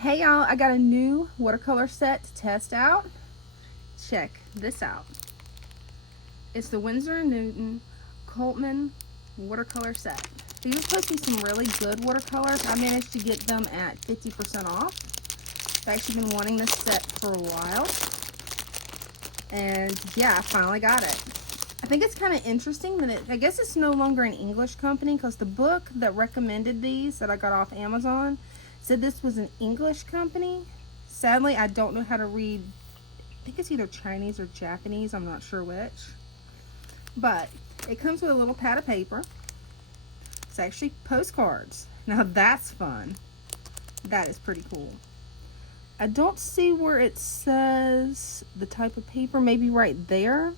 Hey y'all, I got a new watercolor set to test out. Check this out. It's the Winsor Newton Cotman watercolor set. These are supposed to be some really good watercolors. I managed to get them at 50% off. I've actually been wanting this set for a while. And yeah, I finally got it. I think it's kind of interesting that I guess it's no longer an English company, because the book that recommended these that I got off Amazon said this was an English company. Sadly, I don't know how to read. I think it's either Chinese or Japanese. I'm not sure which. But it comes with a little pad of paper. It's actually postcards. Now that's fun. That is pretty cool. I don't see where it says the type of paper. Maybe right there.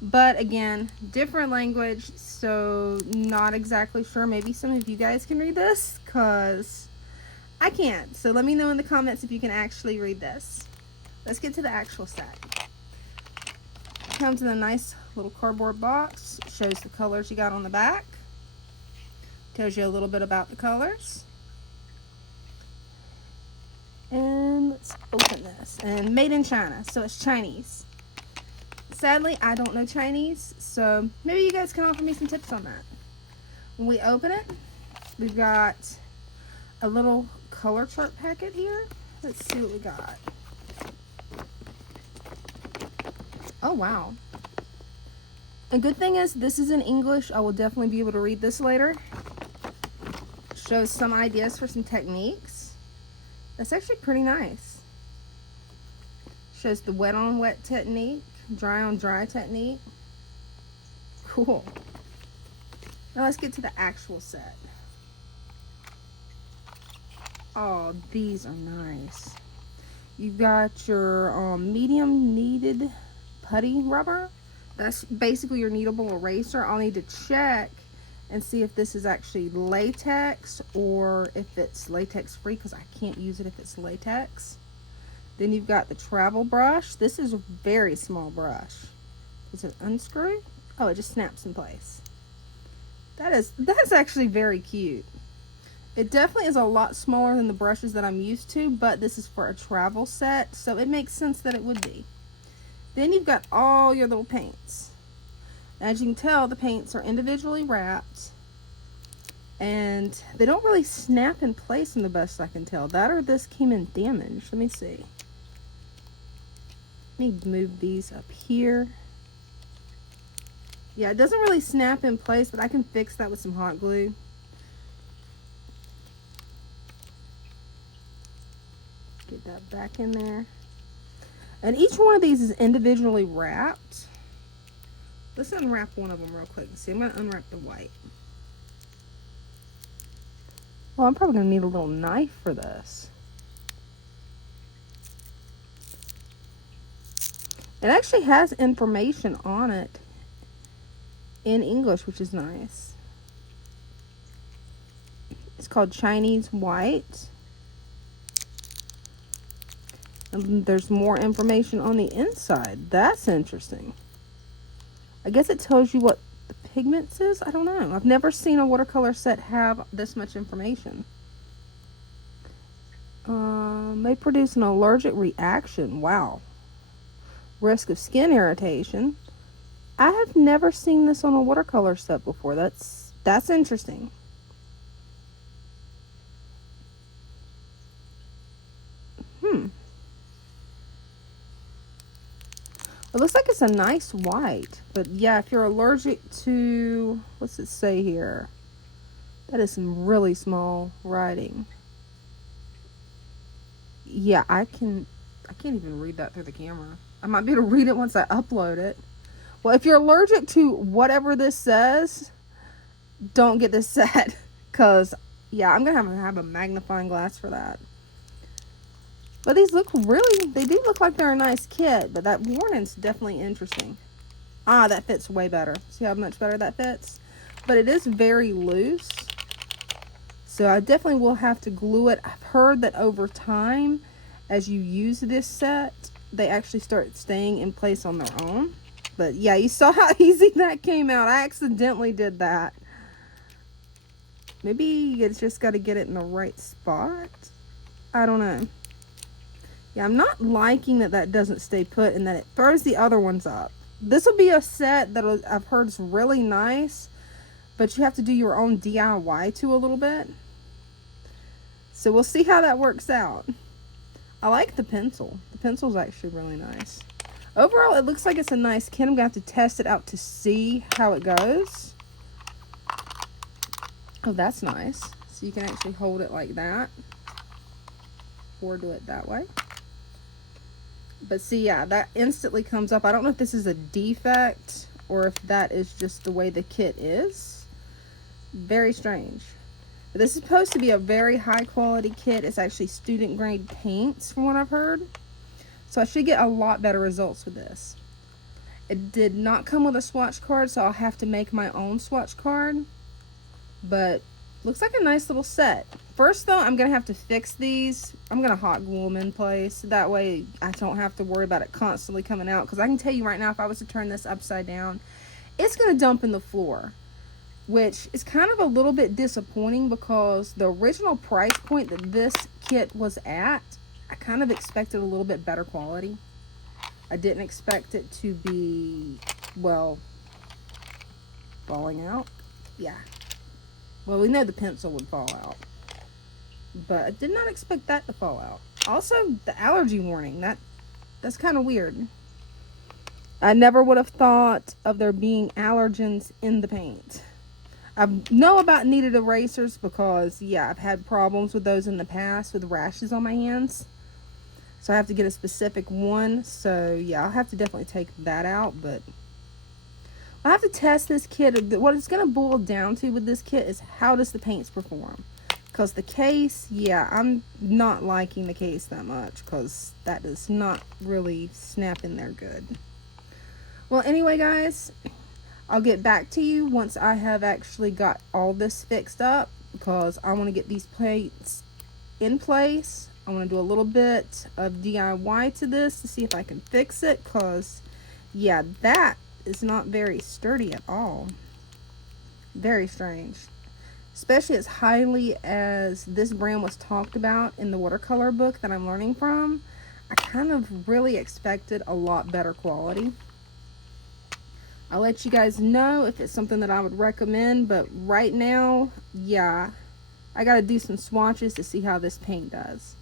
But again, different language, so not exactly sure. Maybe some of you guys can read this, because I can't. So let me know in the comments if you can actually read this. Let's get to the actual set. It comes in a nice little cardboard box. Shows the colors you got on the back. Tells you a little bit about the colors. And let's open this. And made in China, so it's Chinese. Sadly, I don't know Chinese, so maybe you guys can offer me some tips on that. When we open it, we've got a little color chart packet here. Let's see what we got. Oh, wow. A good thing is this is in English. I will definitely be able to read this later. Shows some ideas for some techniques. That's actually pretty nice. Shows the wet on wet technique, dry on dry technique. Cool. Now let's get to the actual set. Oh, these are nice. You've got your medium kneaded putty rubber. That's basically your kneadable eraser. I'll need to check and see if this is actually latex or if it's latex free, because I can't use it if it's latex. Then you've got the travel brush. This is a very small brush. Does it unscrew? Oh, it just snaps in place. That's actually very cute. It definitely is a lot smaller than the brushes that I'm used to, but this is for a travel set, so it makes sense that it would be. Then you've got all your little paints. As you can tell, the paints are individually wrapped, and they don't really snap in place from the best I can tell. That or this came in damaged. Let me see. Let me move these up here. Yeah, it doesn't really snap in place, but I can fix that with some hot glue. Get that back in there. And each one of these is individually wrapped. Let's unwrap one of them real quick. See, I'm going to unwrap the white. Well, I'm probably going to need a little knife for this. It actually has information on it in English, which is nice. It's called Chinese white. And there's more information on the inside. That's interesting. I guess it tells you what the pigments is. I don't know. I've never seen a watercolor set have this much information. May produce an allergic reaction. Wow. Risk of skin irritation. I have never seen this on a watercolor set before. That's interesting. It looks like it's a nice white, but yeah, if you're allergic to, what's it say here? That is some really small writing. Yeah, I can't even read that through the camera. I might be able to read it once I upload it. Well, if you're allergic to whatever this says, don't get this set, because yeah, I'm gonna have a magnifying glass for that. But these look they do look like they're a nice kit, but that warning's definitely interesting. Ah, that fits way better. See how much better that fits? But it is very loose, so I definitely will have to glue it. I've heard that over time, as you use this set, they actually start staying in place on their own. But yeah, you saw how easy that came out. I accidentally did that. Maybe you just got to get it in the right spot. I don't know. Yeah, I'm not liking that that doesn't stay put and that it throws the other ones up. This will be a set that I've heard is really nice, but you have to do your own DIY to a little bit. So we'll see how that works out. I like the pencil. The pencil's actually really nice. Overall, it looks like it's a nice kit. I'm going to have to test it out to see how it goes. Oh, that's nice. So you can actually hold it like that. Or do it that way. But see, yeah, that instantly comes up. I don't know if this is a defect or if that is just the way the kit is. Very strange. But this is supposed to be a very high quality kit. It's actually student grade paints from what I've heard. So I should get a lot better results with this. It did not come with a swatch card, so I'll have to make my own swatch card. But looks like a nice little set. First though, I'm going to have to fix these. I'm going to hot glue them in place. That way I don't have to worry about it constantly coming out. Because I can tell you right now, if I was to turn this upside down, it's going to dump in the floor. Which is kind of a little bit disappointing because the original price point that this kit was at, I kind of expected a little bit better quality. I didn't expect it to be, well, falling out. Yeah. Well, we know the pencil would fall out. But I did not expect that to fall out. Also, the allergy warning. That's kind of weird. I never would have thought of there being allergens in the paint. I know about kneaded erasers because, yeah, I've had problems with those in the past with rashes on my hands. So I have to get a specific one. So, yeah, I'll have to definitely take that out. But I have to test this kit. What it's going to boil down to with this kit is how does the paints perform. Because the case, yeah, I'm not liking the case that much. Because that does not really snap in there good. Well, anyway, guys, I'll get back to you once I have actually got all this fixed up because I want to get these plates in place. I want to do a little bit of DIY to this to see if I can fix it because, yeah, that is not very sturdy at all. Very strange. Especially as highly as this brand was talked about in the watercolor book that I'm learning from. I kind of really expected a lot better quality. I'll let you guys know if it's something that I would recommend, but right now, yeah, I gotta do some swatches to see how this paint does.